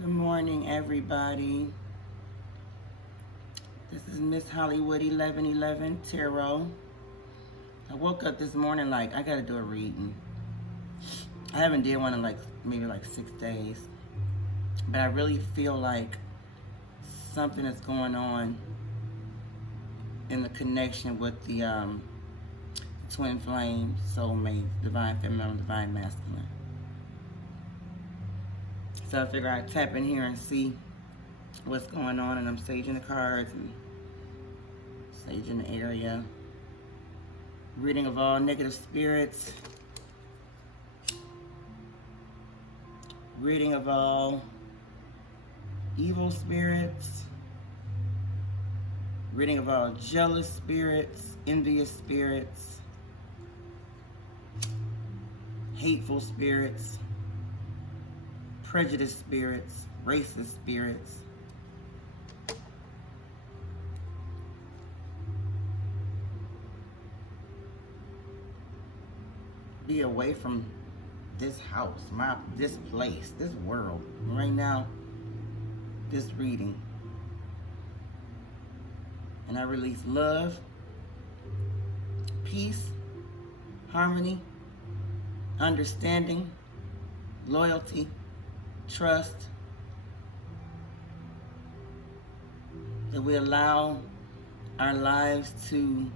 Good morning, everybody. This is Miss Hollywood 1111 Tarot. I woke up this morning like I gotta do a reading. I haven't did one in maybe 6 days, but I really feel like something is going on in the connection with the twin flame, soulmate, divine feminine, divine masculine. So I figure I'd tap in here and see what's going on, and I'm saging the cards and saging the area. Reading of all negative spirits. Reading of all evil spirits. Reading of all jealous spirits, envious spirits, hateful spirits, prejudiced spirits, racist spirits. Be away from this house, this place, this world. Right now, this reading. And I release love, peace, harmony, understanding, loyalty, trust. That we allow our lives to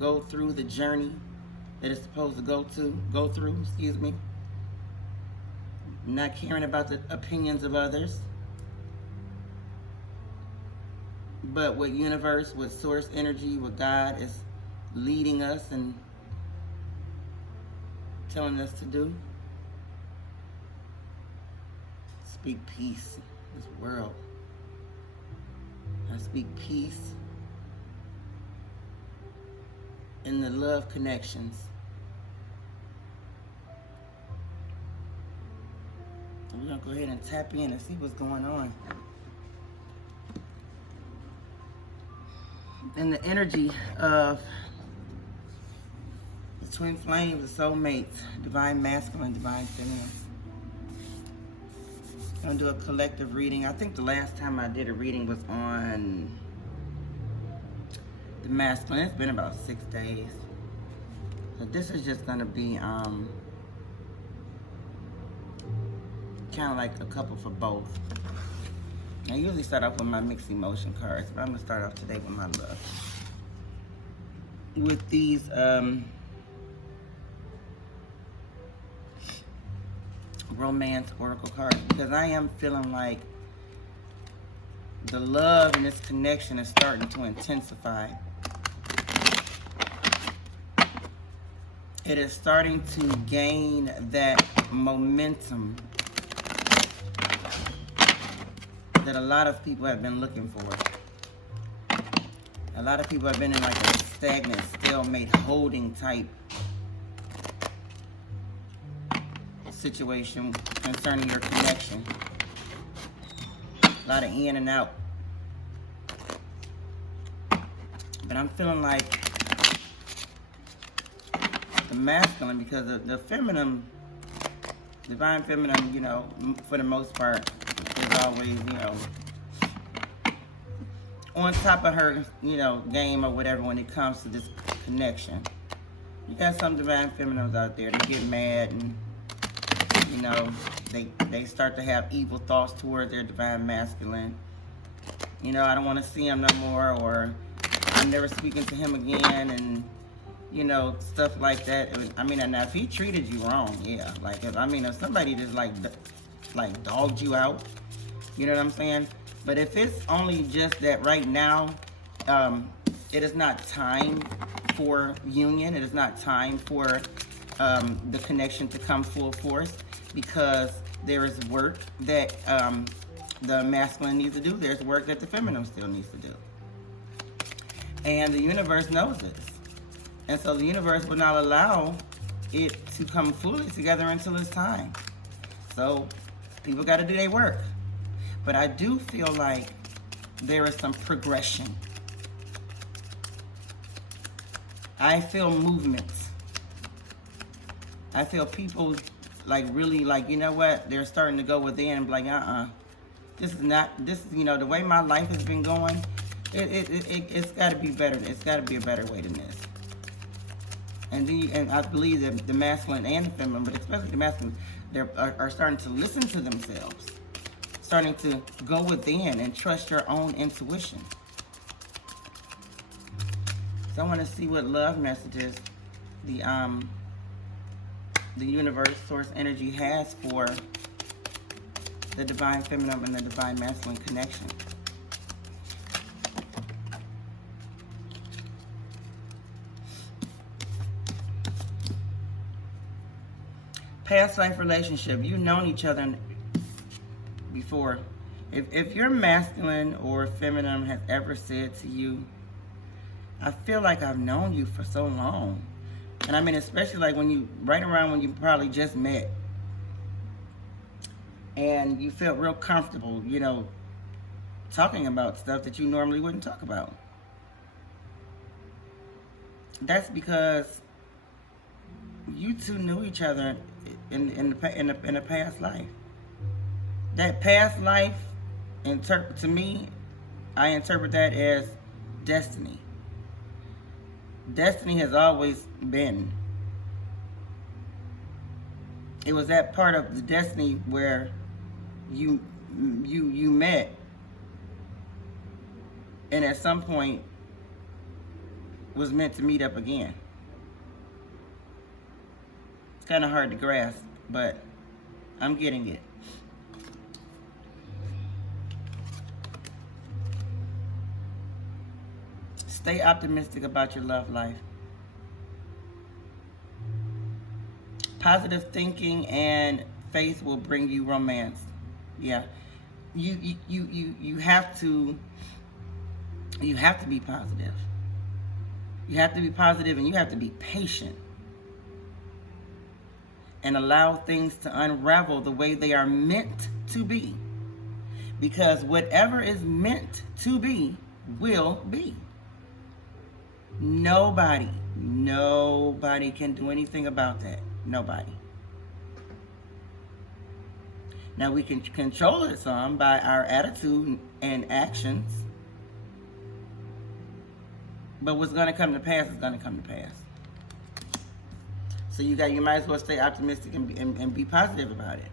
go through the journey that it's supposed to go through, not caring about the opinions of others, but what universe, what source energy, what God is leading us and telling us to do. Speak peace in this world. I speak peace in the love connections. And we're gonna go ahead and tap in and see what's going on. In the energy of the twin flames, the soulmates, divine masculine, divine feminine. I'm gonna do a collective reading. I think the last time I did a reading was on the masculine. It's been about 6 days. So this is just gonna be kind of like a couple for both. I usually start off with my mixed emotion cards, but I'm gonna start off today with my love. With these romance oracle cards, because I am feeling like the love and this connection is starting to intensify. It is starting to gain that momentum that a lot of people have been looking for. A lot of people have been in like a stagnant, stalemate, holding type situation concerning your connection. A lot of in and out. But I'm feeling like the masculine, because the feminine, divine feminine, for the most part, is always, on top of her, game or whatever when it comes to this connection. You got some divine feminines out there that get mad and, they start to have evil thoughts towards their divine masculine. I don't want to see him no more, or I'm never speaking to him again, and, stuff like that. Now if he treated you wrong, yeah. If somebody just like dogged you out, you know what I'm saying? But if it's only just that right now, it is not time for union. It is not time for the connection to come full force, because there is work that the masculine needs to do. There's work that the feminine still needs to do. And the universe knows this. And so the universe will not allow it to come fully together until it's time. So people got to do their work. But I do feel like there is some progression. I feel movements. I feel people really you know what? They're starting to go within and be like, This is not, this is, you know, the way my life has been going, it's got to be better. It's got to be a better way than this. And I believe that the masculine and the feminine, but especially the masculine, are starting to listen to themselves, starting to go within and trust your own intuition. So I want to see what love messages the universe, source energy has for the divine feminine and the divine masculine connection. Past life relationship. You've known each other before. If your masculine or feminine has ever said to you, I feel like I've known you for so long. And I mean, especially like when you, right around when you probably just met. And you felt real comfortable, you know, talking about stuff that you normally wouldn't talk about. That's because you two knew each other in a past life. That past life, to me, I interpret that as destiny. Destiny has always been. It was that part of the destiny where you met, and at some point was meant to meet up again. It's kind of hard to grasp, but I'm getting it. Stay optimistic about your love life. Positive thinking and faith will bring you romance. Yeah, you have to be positive. You have to be positive, and you have to be patient and allow things to unravel the way they are meant to be. Because whatever is meant to be will be. Nobody can do anything about that. Nobody. Now we can control it some by our attitude and actions. But what's going to come to pass is going to come to pass. So you might as well stay optimistic and be positive about it.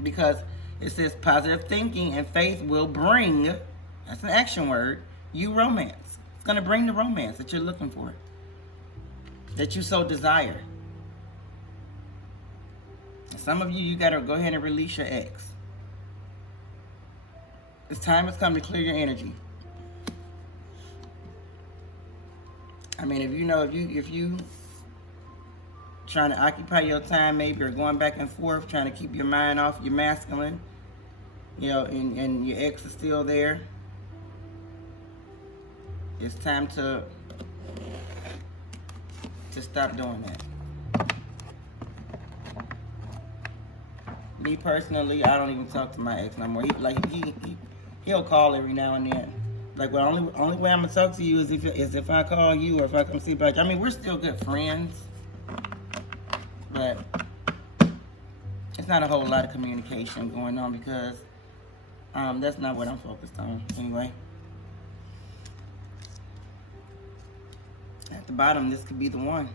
Because it says positive thinking and faith will bring, that's an action word, you romance. It's going to bring the romance that you're looking for, that you so desire. And some of you got to go ahead and release your ex. This time has come to clear your energy. I mean, if you trying to occupy your time maybe, or going back and forth, trying to keep your mind off your masculine, you know, and your ex is still there, it's time to stop doing that. Me personally, I don't even talk to my ex no more. He'll call every now and then. Like, well, only way I'm gonna talk to you is if I call you or if I come see about you. I mean, we're still good friends, but it's not a whole lot of communication going on because that's not what I'm focused on anyway. At the bottom, this could be the one.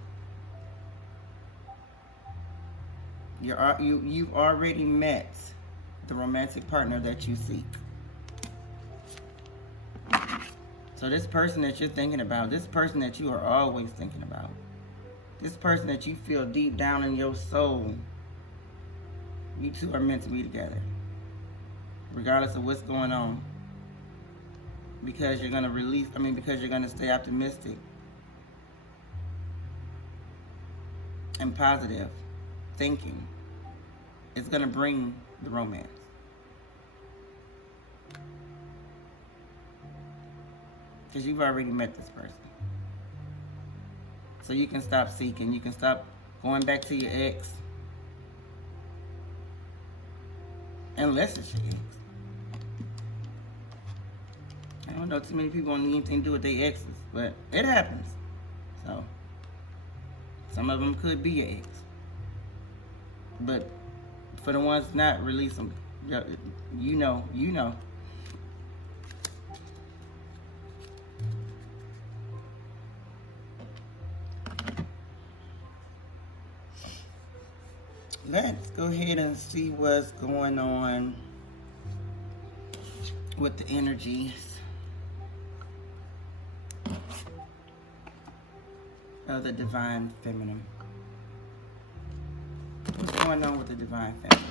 You've already met the romantic partner that you seek. So this person that you're thinking about, this person that you are always thinking about, this person that you feel deep down in your soul, you two are meant to be together, regardless of what's going on. Because you're going to because you're going to stay optimistic and positive thinking. It's going to bring the romance. Because you've already met this person. So you can stop seeking. You can stop going back to your ex. Unless it's your ex. I don't know too many people want anything to do with their exes, but it happens. So some of them could be your ex. But for the ones not, release them. Yeah, you know, you know. Let's go ahead and see what's going on with the energies of the divine feminine. What's going on with the divine feminine?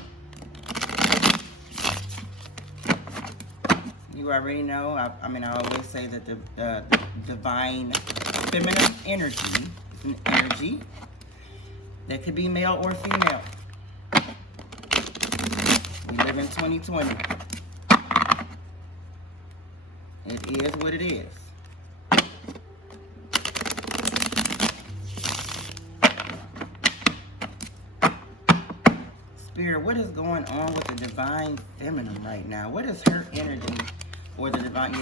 You already know. I mean, I always say that the divine feminine energy is an energy that could be male or female. We live in 2020. It is what it is. Spirit, what is going on with the divine feminine right now? What is her energy, or the divine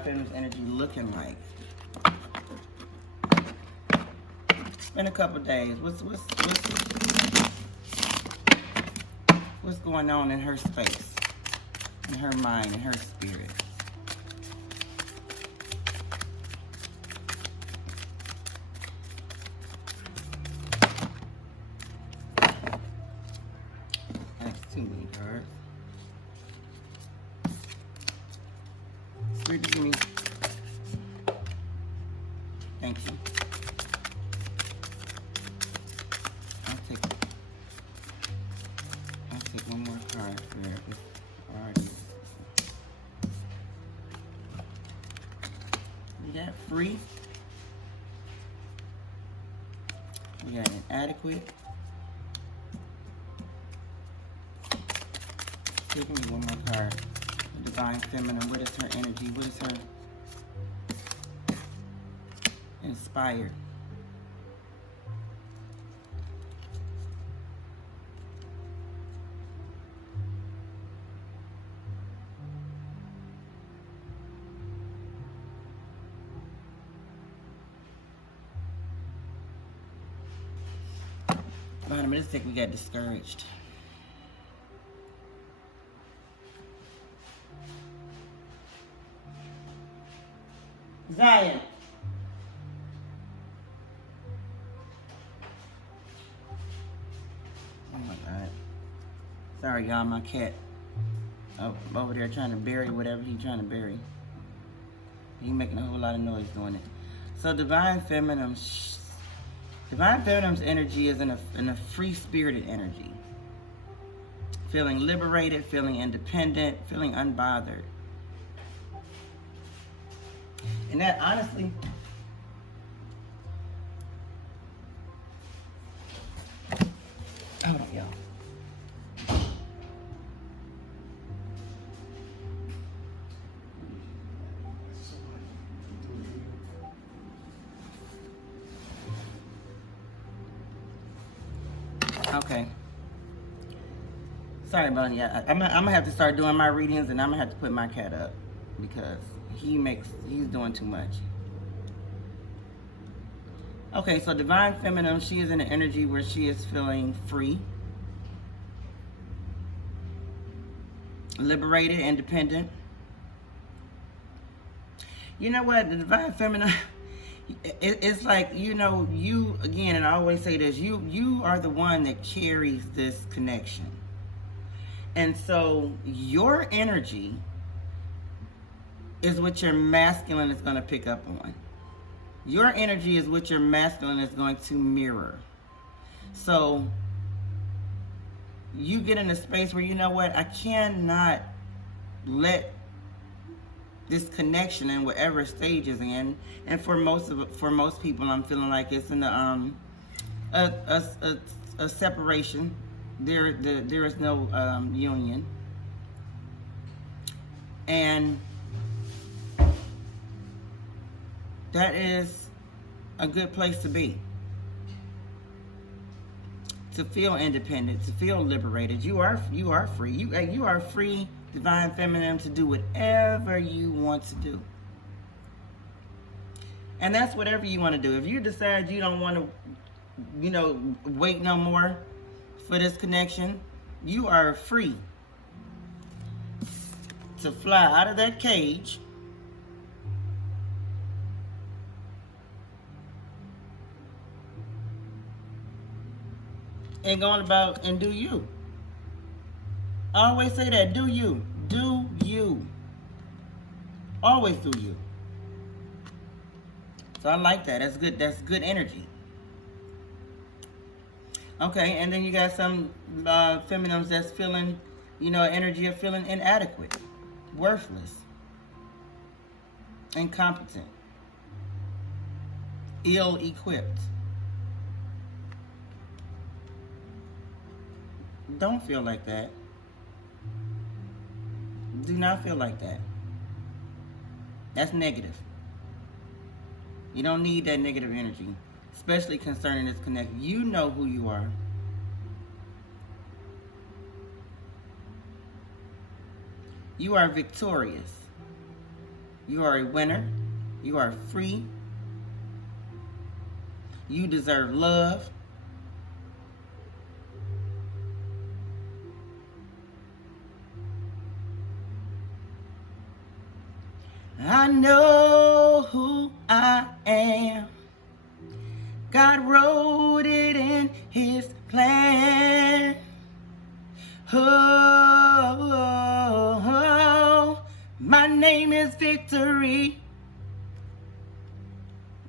feminine's energy looking like? It's been a couple days. What's going on in her space, in her mind, in her spirit? That's too many cards. Spirit, give me. Thank you. I'll take one more card for this already. We got free. We got inadequate. Give me one more card. The divine feminine. What is her energy? What is her inspired? Bottom of this deck, we got discouraged. Zion. Oh my God. Sorry, y'all. My cat over there trying to bury whatever he's trying to bury. He's making a whole lot of noise doing it. So divine feminine's energy is in a free-spirited energy. Feeling liberated, feeling independent, feeling unbothered. And that, honestly, hold on, y'all. Okay. Sorry about it. I'm gonna have to start doing my readings, and I'm gonna have to put my cat up because he's doing too much. Okay, so divine feminine, she is in an energy where she is feeling free, liberated, independent. You know what? The divine feminine, it's like, you know, you, again, and I always say this, you are the one that carries this connection. And so your energy is what your masculine is going to pick up on. Your energy is what your masculine is going to mirror. So you get in a space where, you know what, I cannot let this connection in whatever stage is in, and for most people, I'm feeling like it's in a separation. There is no union, and that is a good place to be. To feel independent, to feel liberated. You are free. You are free, divine feminine, to do whatever you want to do. And that's whatever you want to do. If you decide you don't want to, you know, wait no more for this connection, you are free to fly out of that cage and go on about and do you. I always say that, do you. Do you. Always do you. So I like that. That's good. That's good energy. Okay, and then you got some feminines that's feeling, energy of feeling inadequate, worthless, incompetent, ill-equipped. Don't feel like that. Do not feel like that. That's negative. You don't need that negative energy, especially concerning this connection. You know who you are. You are victorious. You are a winner. You are free. You deserve love. I know who I am. God wrote it in his plan. Oh, my name is Victory.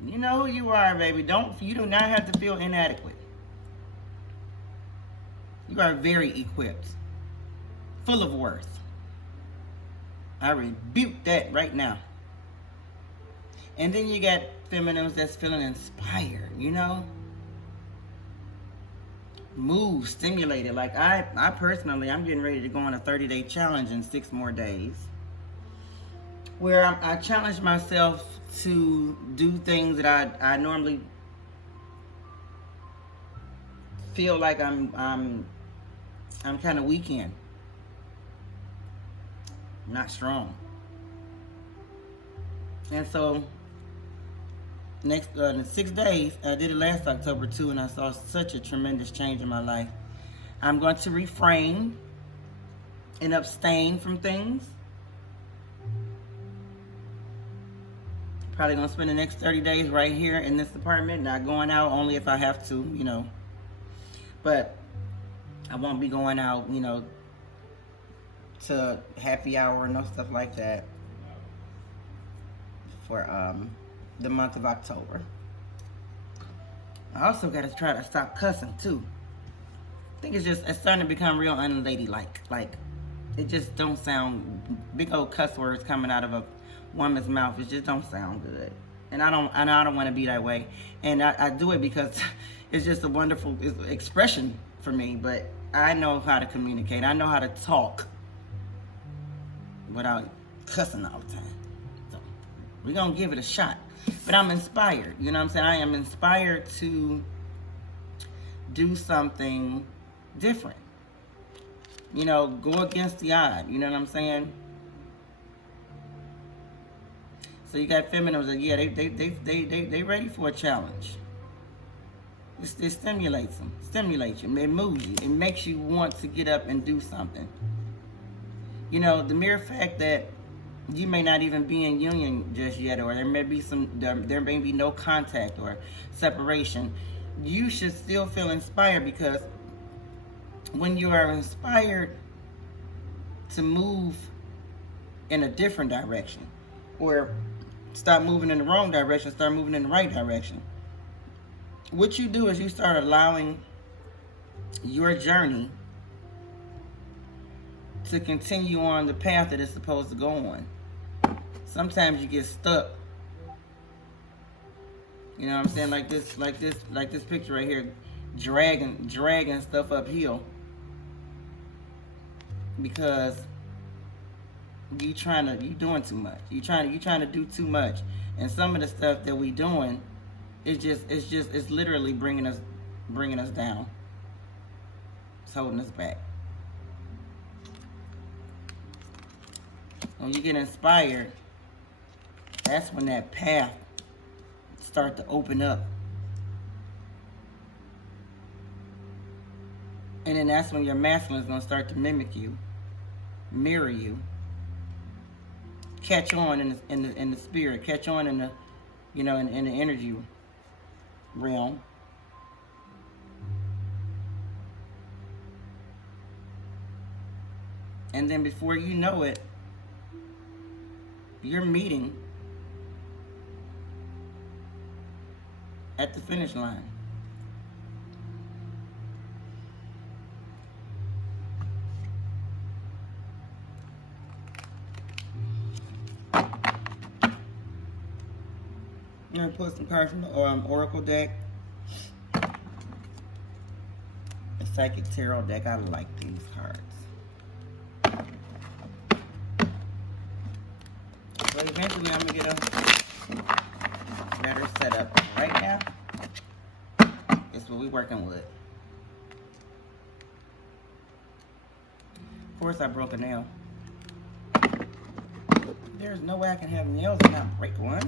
You know who you are, baby. You do not have to feel inadequate. You are very equipped, full of worth. I rebuke that right now. And then you got feminines that's feeling inspired, Move, stimulated. Like I personally, I'm getting ready to go on a 30-day challenge in 6 more days. Where I challenge myself to do things that I normally feel like I'm kind of weak in. Not strong. And so next in 6 days, I did it last October too, and I saw such a tremendous change in my life. I'm going to refrain and abstain from things. Probably gonna spend the next 30 days right here in this apartment, not going out, only if I have to, But I won't be going out, to happy hour, no stuff like that for the month of October. I also got to try to stop cussing too. I think it's starting to become real unladylike. Like, it just don't sound, big old cuss words coming out of a woman's mouth. It just don't sound good. And I don't want to be that way. And I do it because it's just a wonderful expression for me. But I know how to communicate. I know how to talk without cussing all the time. So we're going to give it a shot. But I'm inspired. You know what I'm saying? I am inspired to do something different. Go against the odd. You know what I'm saying? So you got feminines that, yeah, they ready for a challenge. It stimulates them. Stimulates you. It moves you. It makes you want to get up and do something. The mere fact that you may not even be in union just yet, or there may be no contact or separation, you should still feel inspired, because when you are inspired to move in a different direction, or stop moving in the wrong direction, start moving in the right direction, what you do is you start allowing your journey to continue on the path that it's supposed to go on. Sometimes you get stuck. You know what I'm saying? Like this picture right here, dragging stuff uphill because you doing too much. You trying to do too much, and some of the stuff that we doing, it's literally bringing us down. It's holding us back. When you get inspired, that's when that path start to open up. And then that's when your masculine is going to start to mimic you, mirror you, catch on in the spirit, catch on in the, you know, in the energy realm. And then before you know it, you're meeting at the finish line. I'm going to pull some cards from the Oracle deck. The Psychic Tarot deck. I like these cards. So eventually I'm going to get a better setup. Right now, it's what we're working with. Of course I broke a nail. There's no way I can have nails and not break one.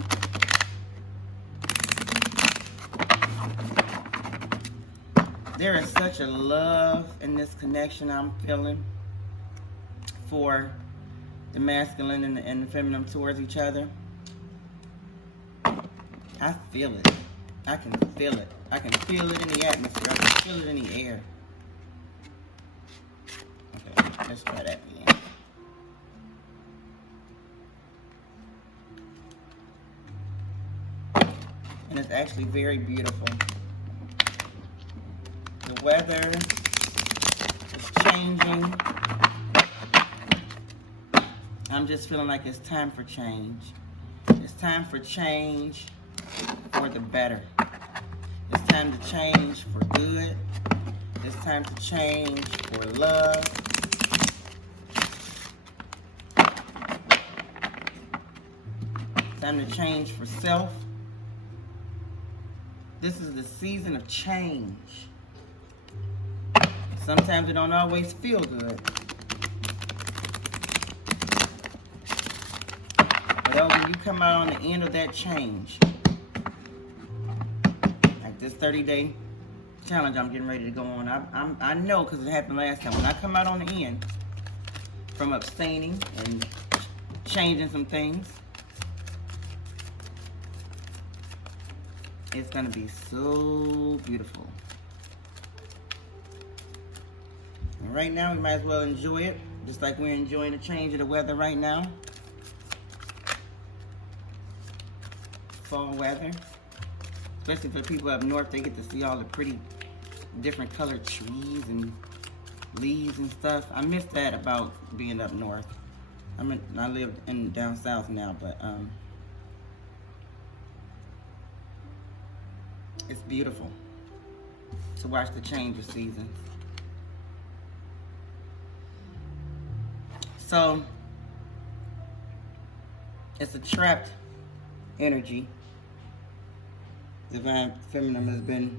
There is such a love in this connection I'm feeling for the masculine and the feminine towards each other. I feel it. I can feel it. I can feel it in the atmosphere. I can feel it in the air. Okay, let's try that again. And it's actually very beautiful. The weather is changing. I'm just feeling like it's time for change. It's time for change for the better. It's time to change for good. It's time to change for love. It's time to change for self. This is the season of change. Sometimes it don't always feel good. But when you come out on the end of that change, like this 30-day challenge I'm getting ready to go on, I know because it happened last time. When I come out on the end from abstaining and changing some things, it's going to be so beautiful. And right now, we might as well enjoy it, just like we're enjoying the change of the weather right now. Fall weather. Especially for the people up north, they get to see all the pretty different colored trees and leaves and stuff. I miss that about being up north. I live down south now, but it's beautiful to watch the change of seasons. So, it's a trapped energy Divine Feminine has been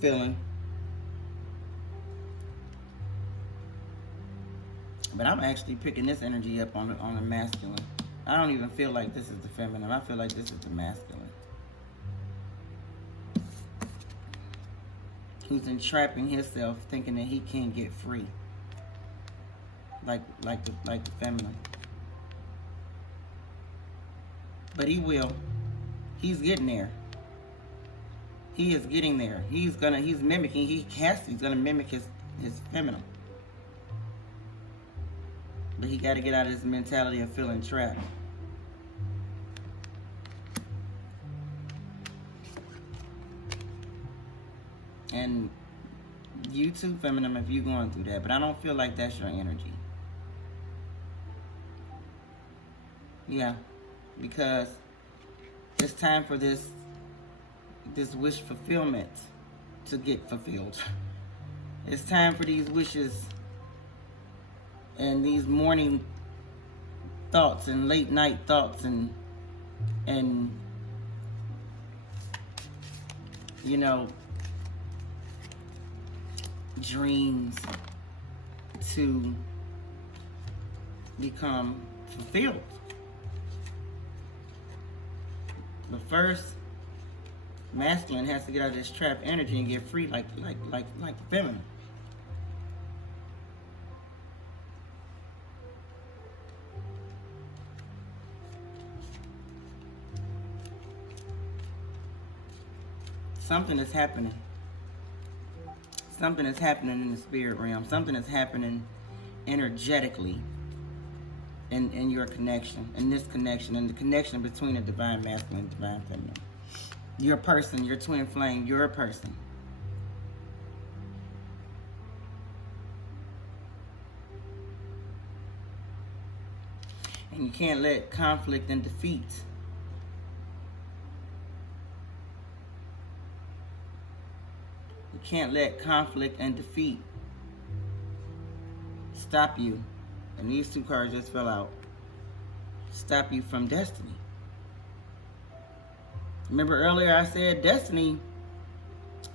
feeling. But I'm actually picking this energy up on the masculine. I don't even feel like this is the feminine. I feel like this is the masculine. Who's entrapping himself thinking that he can't get free. Like the feminine. But he will. He's getting there. He is getting there. He's mimicking, he's gonna mimic his feminine. But he gotta get out of this mentality of feeling trapped. And you too, feminine, if you're going through that. But I don't feel like that's your energy. Yeah, because it's time for this wish fulfillment to get fulfilled. It's time for these wishes and these morning thoughts and late night thoughts and you know, dreams to become fulfilled. But first, masculine has to get out of this trapped energy and get free like the feminine. Something is happening. Something is happening in the spirit realm. Something is happening energetically in your connection, in this connection, in the connection between the divine masculine and divine feminine. Your person, your twin flame, your person. And you can't let conflict and defeat conflict and defeat stop you. And these two cards just fell out. Stop you from destiny. Remember earlier I said destiny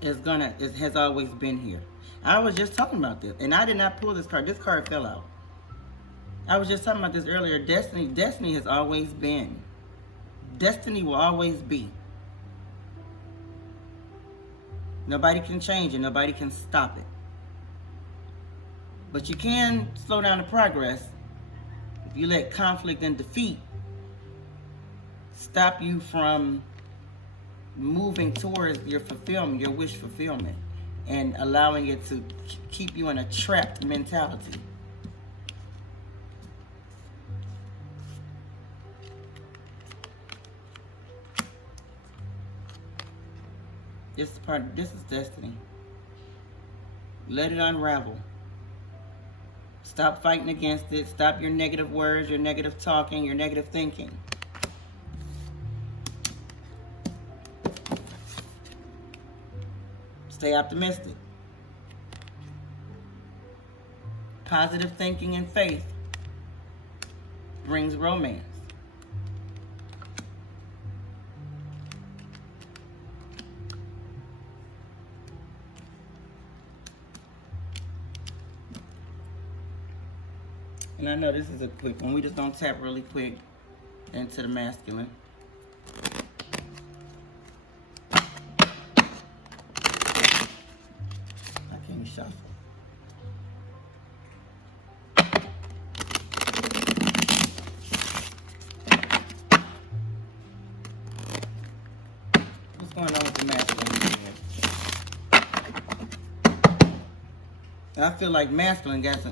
has always been here. I was just talking about this, and I did not pull this card. This card fell out. I was just talking about this earlier. Destiny has always been. Destiny will always be. Nobody can change it. Nobody can stop it. But you can slow down the progress if you let conflict and defeat stop you from moving towards your fulfillment, your wish fulfillment, and allowing it to keep you in a trapped mentality. This is destiny. Let it unravel. Stop fighting against it. Stop your negative words, your negative talking, your negative thinking. Stay optimistic. Positive thinking and faith brings romance. And I know this is a quick one. We just gonna tap really quick into the masculine. I can't shuffle. What's going on with the masculine? I feel like masculine got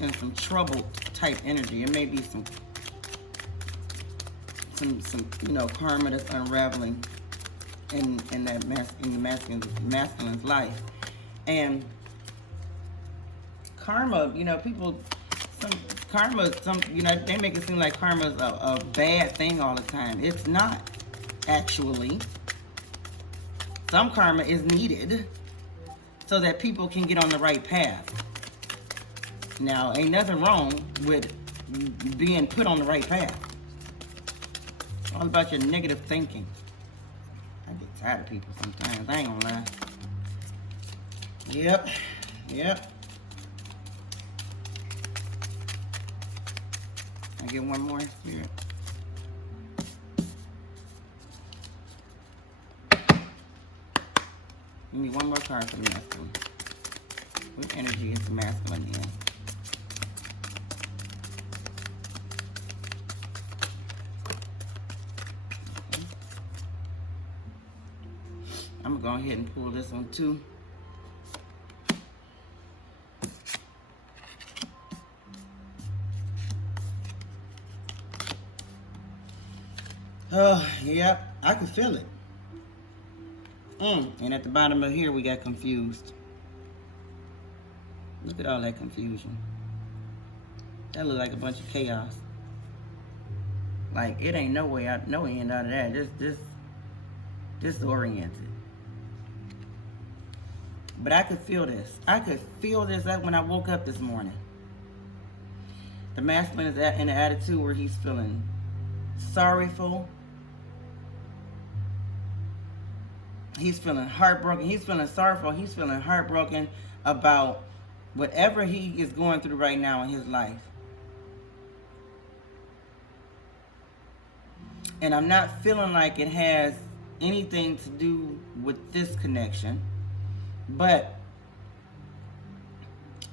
in some troubled type energy. It may be some karma that's unraveling in the masculine's life. And karma, they make it seem like karma is a bad thing all the time. It's not, actually. Some karma is needed so that people can get on the right path. Now, ain't nothing wrong with being put on the right path. All about your negative thinking. I get tired of people sometimes, I ain't gonna lie. Yep. I get one more here. Give me one more card for the masculine. What energy is the masculine in? Okay. I'm gonna go ahead and pull this one too. Oh, yep, I can feel it. And at the bottom of here, we got confused. Look at all that confusion. That look like a bunch of chaos. Like, it ain't no way out, no end out of that. Just disoriented. But I could feel this. I could feel this when I woke up this morning. The masculine is in an attitude where he's feeling sorrowful. He's feeling heartbroken. He's feeling sorrowful. He's feeling heartbroken about whatever he is going through right now in his life. And I'm not feeling like it has anything to do with this connection, but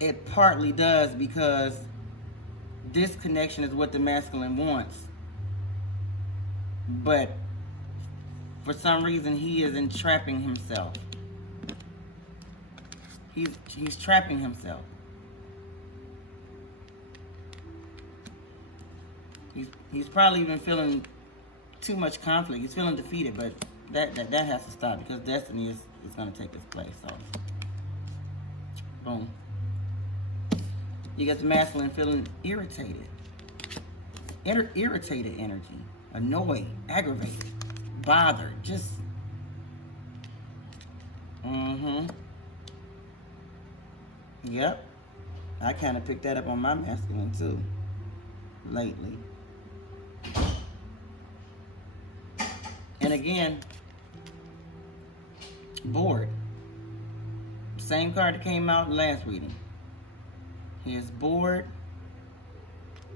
it partly does, because this connection is what the masculine wants. But For some reason, he is entrapping himself. He's trapping himself. He's probably even feeling too much conflict. He's feeling defeated, but that has to stop because destiny is going to take its place. So, boom. You get the masculine feeling irritated. Irritated energy. Annoyed, aggravated, bothered, just, Yep. I kind of picked that up on my masculine too, lately. And again, bored. Same card that came out last reading. He is bored.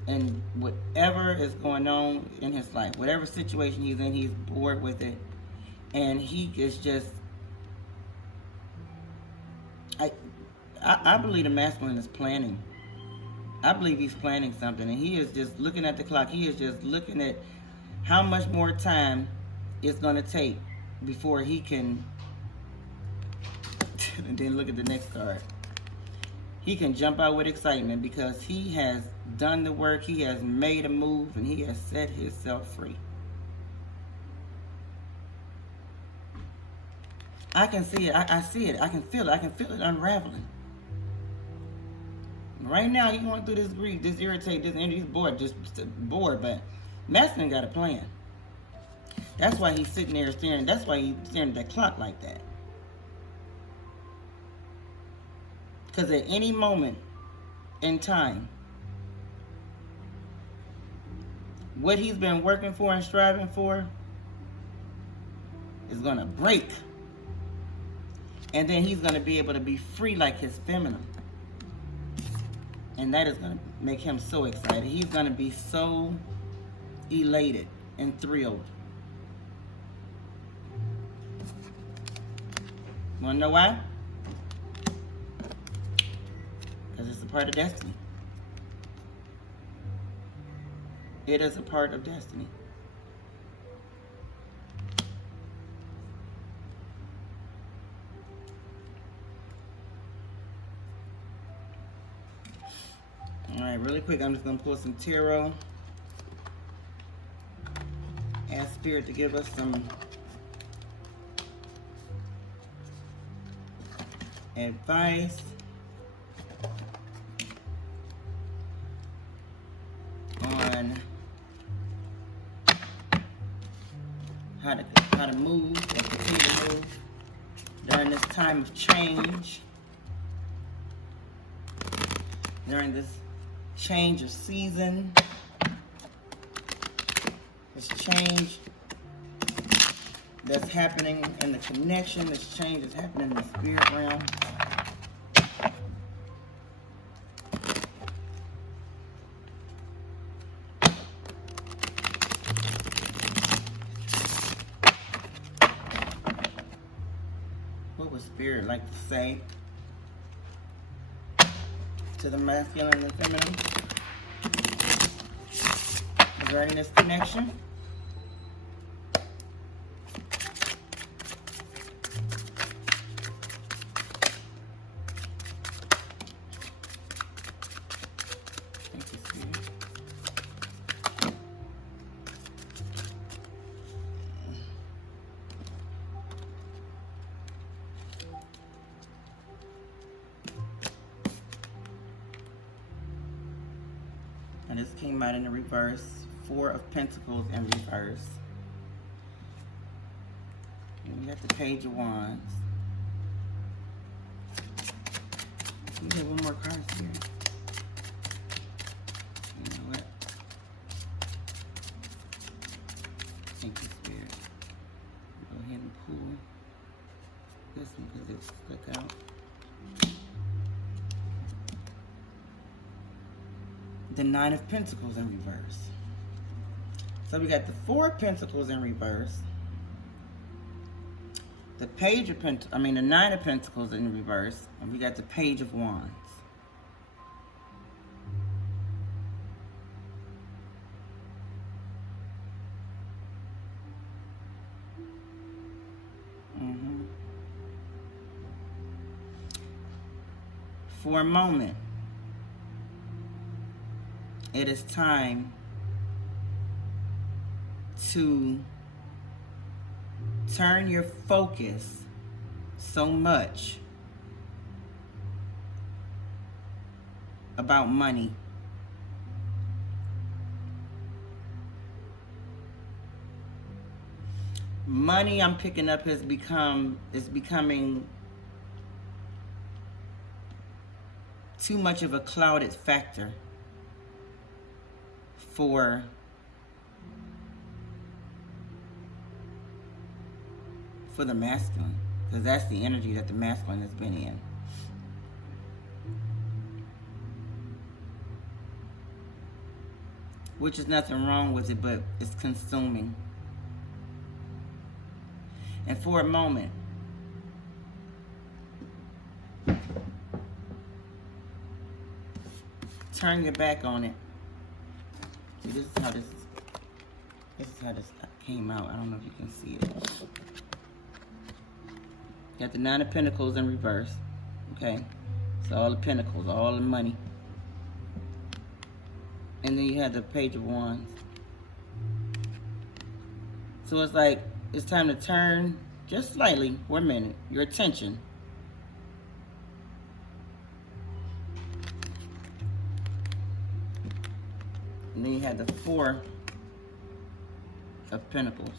And whatever is going on in his life, whatever situation he's in, he's bored with it. And he is just, I believe the masculine is planning. I believe he's planning something. And he is just looking at the clock. He is just looking at how much more time it's going to take before he can, and then look at the next card. He can jump out with excitement because he has done the work, he has made a move, and he has set himself free. I can see it. I see it. I can feel it. I can feel it unraveling. Right now, he's going through this grief, this irritate, this energy. He's bored, just bored, but masculine got a plan. That's why he's sitting there staring. That's why he's staring at that clock like that. Because at any moment in time, what he's been working for and striving for is going to break. And then he's going to be able to be free like his feminine. And that is going to make him so excited. He's going to be so elated and thrilled. Want to know why? Because it's a part of destiny. It is a part of destiny. All right, really quick, I'm just going to pull some tarot. Ask Spirit to give us some advice. On how to move or continue to move during this time of change, during this change of season, this change that's happening in the connection, this change that's happening in the spirit realm. What would Spirit like to say to the masculine and feminine during this connection? Thank you, Spirit. And this came out in the reverse. 4 of Pentacles in reverse. And we got the Page of Wands. We have one more card here. You know what? Thank you, Spirit. Go ahead and pull this one because it's stuck out. The 9 of Pentacles in reverse. So we got the 4 of Pentacles in reverse. The Page of the 9 of Pentacles in reverse. And we got the Page of Wands. For a moment, it is time to turn your focus so much about money. Money, I'm picking up, is becoming too much of a clouded factor for the masculine, because that's the energy that the masculine has been in. Which is nothing wrong with it, but it's consuming. And for a moment, turn your back on it. See, this is how this came out. I don't know if you can see it. Got the Nine of Pentacles in reverse. Okay, so all the pentacles, all the money. And then you have the Page of Wands. So it's like, it's time to turn, just slightly, for a minute, your attention and then you have the Four of Pentacles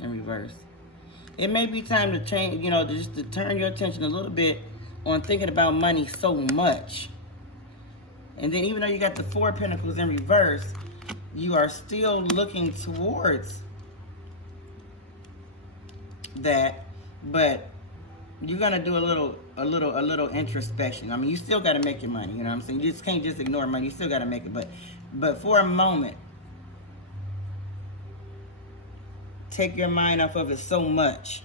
in reverse. It may be time to change, you know, just to turn your attention a little bit on thinking about money so much. And then even though you got the Four of Pentacles in reverse, you are still looking towards that, but you're gonna do a little introspection. I mean, you still gotta make your money, you know what I'm saying? You just can't just ignore money, you still gotta make it, but for a moment, take your mind off of it so much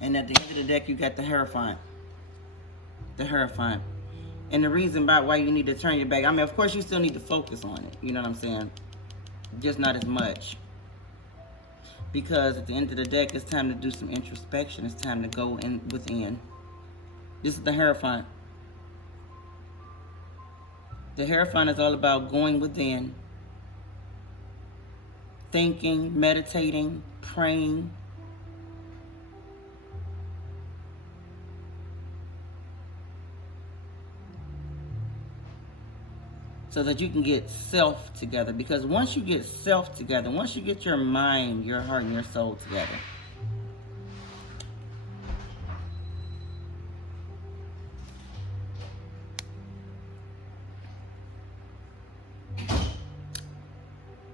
and at the end of the deck you got the Hierophant. The Hierophant. And the reason why you need to turn your back, I mean, of course you still need to focus on it, you know what I'm saying? Just not as much. Because at the end of the deck, it's time to do some introspection. It's time to go in within. This is the Hierophant. The Hierophant is all about going within, thinking, meditating, praying. So that you can get self together. Because once you get self together, once you get your mind, your heart, and your soul together,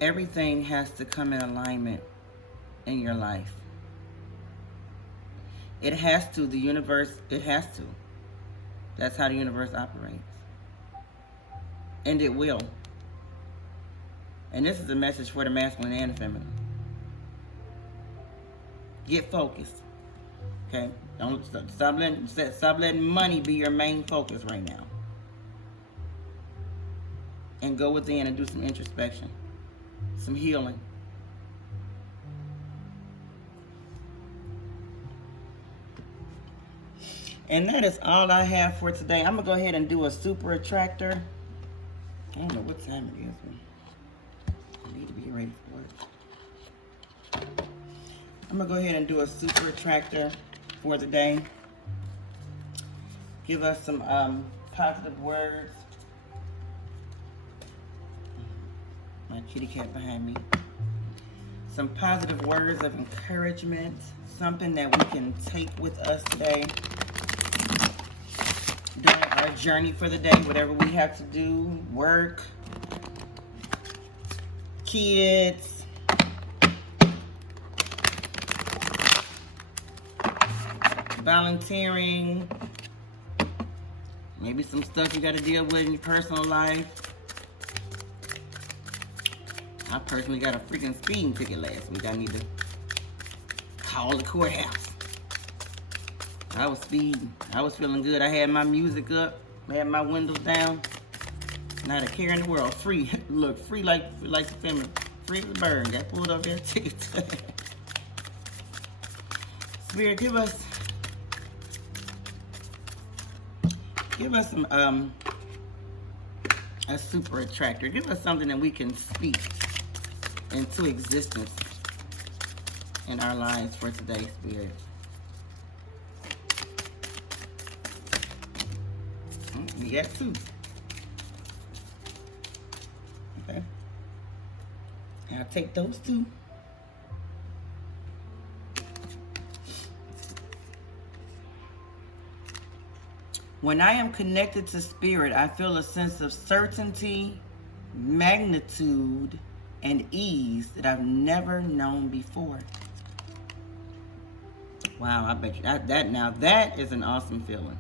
everything has to come in alignment in your life. It has to. The universe, it has to. That's how the universe operates. And it will. And this is a message for the masculine and the feminine. Get focused. Okay? Don't stop letting money be your main focus right now. And go within and do some introspection. Some healing. And that is all I have for today. I'm going to go ahead and do a super attractor. I don't know what time it is, but I need to be ready for it. I'm going to go ahead and do a super attractor for the day. Give us some positive words. My kitty cat behind me. Some positive words of encouragement. Something that we can take with us today. During our journey for the day, whatever we have to do, work, kids, volunteering, maybe some stuff you got to deal with in your personal life. I personally got a freaking speeding ticket last week. I need to call the courthouse. I was speeding. I was feeling good. I had my music up. I had my windows down. Not a care in the world. Free. Look, free like the feminine. Free as a bird. Got pulled up there. Ticket. Spirit, give us some a super attractor. Give us something that we can speak into existence in our lives for today, Spirit. We got two. Okay. And I'll take those two. When I am connected to Spirit, I feel a sense of certainty, magnitude, and ease that I've never known before. Wow, I bet you that is an awesome feeling.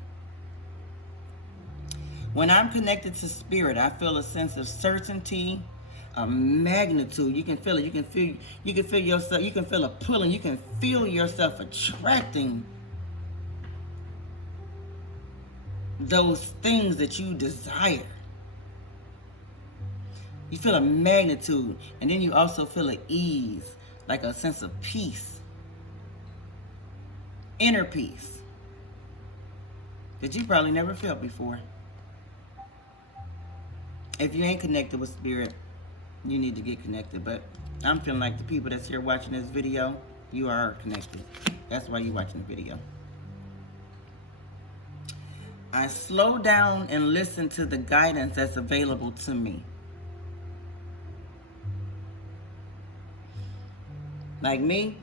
When I'm connected to Spirit, I feel a sense of certainty, a magnitude. You can feel it. You can feel yourself. You can feel a pulling. You can feel yourself attracting those things that you desire. You feel a magnitude, and then you also feel an ease, like a sense of peace, inner peace, that you probably never felt before. If you ain't connected with Spirit, you need to get connected. But I'm feeling like the people that's here watching this video, you are connected. That's why you're watching the video. I slow down and listen to the guidance that's available to me. Like me,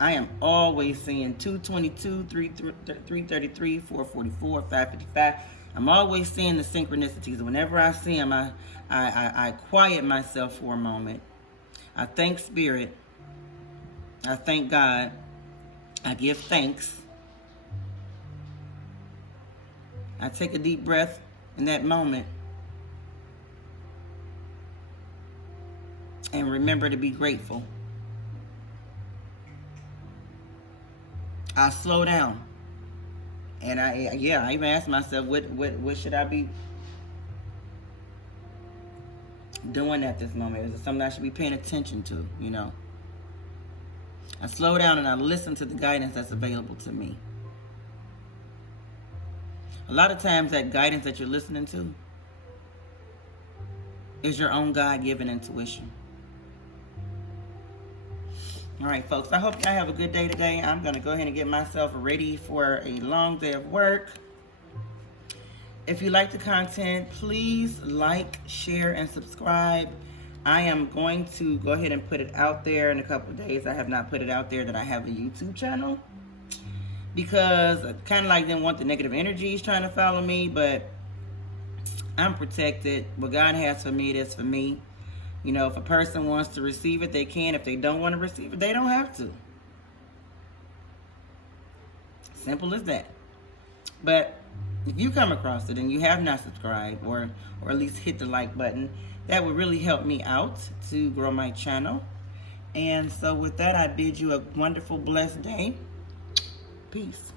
I am always seeing 222, 333, 444, 555. I'm always seeing the synchronicities. Whenever I see them, I quiet myself for a moment. I thank Spirit. I thank God. I give thanks. I take a deep breath in that moment and remember to be grateful. I slow down, and I even ask myself, what should I be doing at this moment? Is it something I should be paying attention to? You know, I slow down and I listen to the guidance that's available to me. A lot of times that guidance that you're listening to is your own God-given intuition. All right, folks, I hope y'all have a good day today. I'm going to go ahead and get myself ready for a long day of work. If you like the content, please like, share, and subscribe. I am going to go ahead and put it out there in a couple of days. I have not put it out there that I have a YouTube channel, because I kind of like didn't want the negative energies trying to follow me, but I'm protected. What God has for me, it is for me. You know, if a person wants to receive it, they can. If they don't want to receive it, they don't have to. Simple as that. But if you come across it and you have not subscribed or at least hit the like button, that would really help me out to grow my channel. And so with that, I bid you a wonderful, blessed day. Peace.